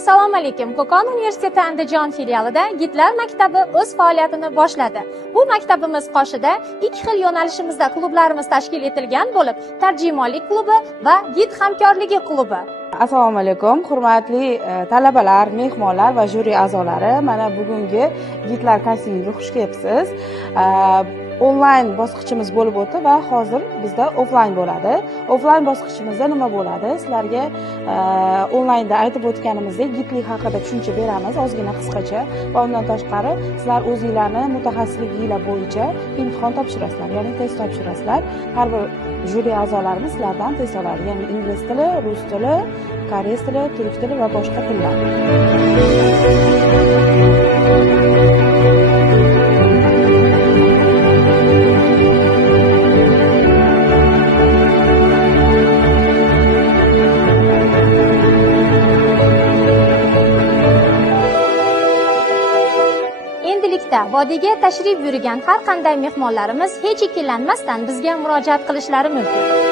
Assalomu alaykum. Qo'qon universiteti Andijon filialida Gidlar maktabi o'z faoliyatini boshladi. Bu maktabimiz qoshida ikki xil yo'nalishimizda klublarimiz tashkil etilgan bo'lib, tarjimonlik klubi va gid hamkorligi klubi. Assalomu alaykum, hurmatli talabalar, mehmonlar va juri a'zolari. Mana bugungi Gidlar kastingiga xush kelibsiz. Onlayn bosqichimiz bo'lib o'tdi va hozir bizda offlayn bo'ladi. Offlayn bosqichimizda nima bo'ladi? Sizlarga onlaynda aytib o'tganimizdek gidlik haqida tushuncha beramiz, ozgina qisqacha va undan tashqari sizlar o'zingizlarni mutaxassisliginglar bo'yicha imtihon topshirasizlar, ya'ni test topshirasizlar. Har bir juri a'zolarimiz sizlardan test oladi, ya'ni ingliz tili, rus tili, koreys tili, turk tili va boshqa tillar. Endilikda vodiyga tashrif buyurgan har qanday mehmonlarimiz hech ikkilanmasdan bizga murojaat qilishlari mumkin.